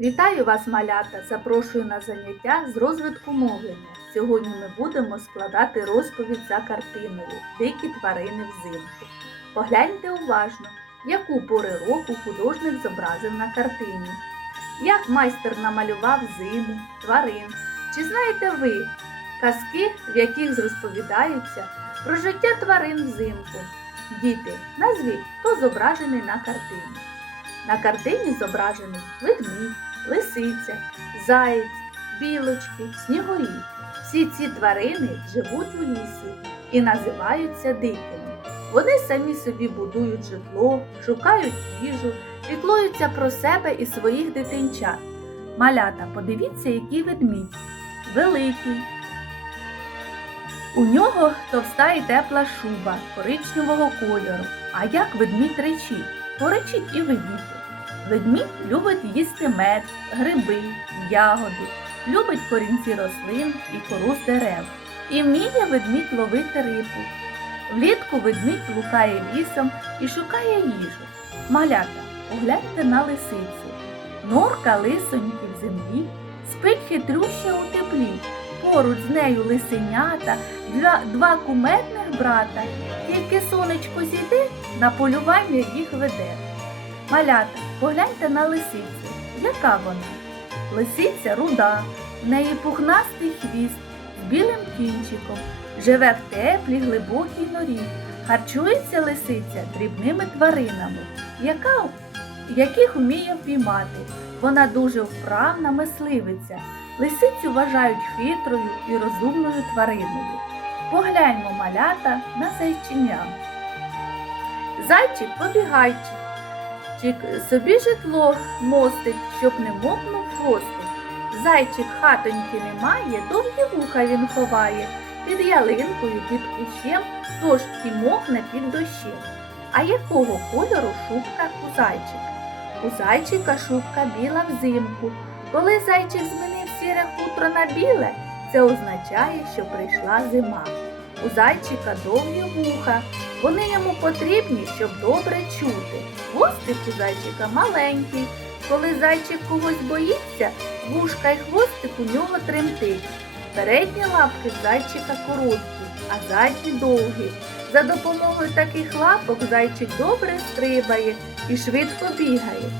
Вітаю вас, малята! Запрошую на заняття з розвитку мовлення. Сьогодні ми будемо складати розповідь за картиною Дикі тварини взимку. Погляньте уважно, яку пори року художник зобразив на картині. Як майстер намалював зиму, тварин. Чи знаєте ви казки, в яких розповідаються про життя тварин взимку? Діти, назвіть, хто зображений на картині. На картині зображений ведмідь, лисиця, заєць, білочки, снігурі. Всі ці тварини живуть у лісі і називаються дикими. Вони самі собі будують житло, шукають їжу, піклуються про себе і своїх дитинчат. Малята, подивіться, який ведмідь. Великий. У нього товста і тепла шуба коричневого кольору. А як ведмідь речить? Поречіть і ви діти. Ведмідь любить їсти мед, гриби, ягоди, любить корінці рослин і кору з дерев. І вміє ведмідь ловити рибу. Влітку ведмідь лукає лісом і шукає їжу. Малята, погляньте на лисицю. Норка лисоньки в землі, спить хитрюща у теплі. Поруч з нею лисенята, два, два кумедних брата. Тільки сонечко зійде, на полювання їх веде. Малята, погляньте на лисицю. Яка вона? Лисиця руда, в неї пухнастий хвіст з білим кінчиком, живе в теплій глибокій норі. Харчується лисиця дрібними тваринами, яка, яких вміє впіймати. Вона дуже вправна мисливиця. Лисицю вважають хитрою і розумною твариною. Погляньмо малята на зайчиня. Зайчик побігайчик. Собі житло мостить, щоб не мокнув хвостик. Зайчик хатоньки не має, довгі вуха він ховає, під ялинкою, під кущем, тож і мокне під дощем. А якого кольору шубка у зайчика? У зайчика шубка біла взимку. Коли зайчик змінив сіре хутро на біле, це означає, що прийшла зима. У зайчика довгі вуха, вони йому потрібні, щоб добре чути. Хвостик у зайчика маленький. Коли зайчик когось боїться, вушка й хвостик у нього тремтить. Передні лапки зайчика короткі, а задні довгі. За допомогою таких лапок зайчик добре стрибає і швидко бігає.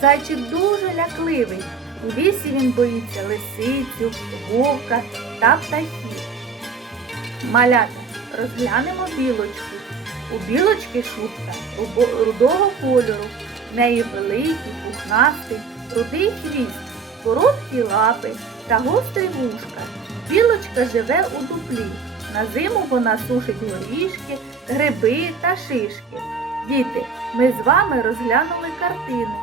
Зайчик дуже лякливий. У лісі він боїться лисицю, вовка та птахів. Малята, розглянемо білочку. У білочки шубка рудого кольору. В неї великий, пухнастий, рудий хвіст, короткі лапи та гострі вушка. Білочка живе у дуплі. На зиму вона сушить горішки, гриби та шишки. Діти, ми з вами розглянули картину,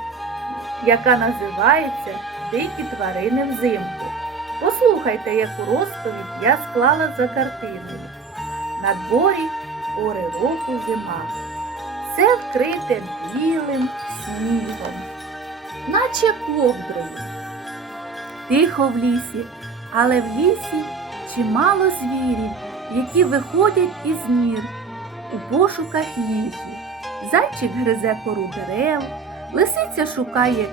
яка називається Дикі тварини взимку. Послухайте, яку розповідь я склала за картиною. На дворі пори року зима. Все вкрите білим снігом, наче ковдрою. Тихо в лісі, але в лісі чимало звірів, які виходять із нір у пошуках їжі. Зайчик гризе кору дерев, лисиця шукає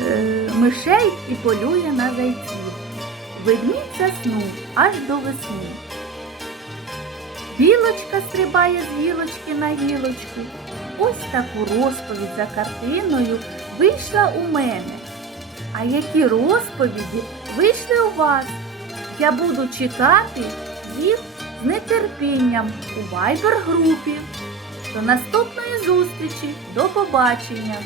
е, мишей і полює на зайців. Ведмідь заснув аж до весни. Білочка стрибає з гілочки на гілочку. Ось таку розповідь за картиною вийшла у мене. А які розповіді вийшли у вас? Я буду читати їх з нетерпінням у вайбер групі. До наступної зустрічі. До побачення!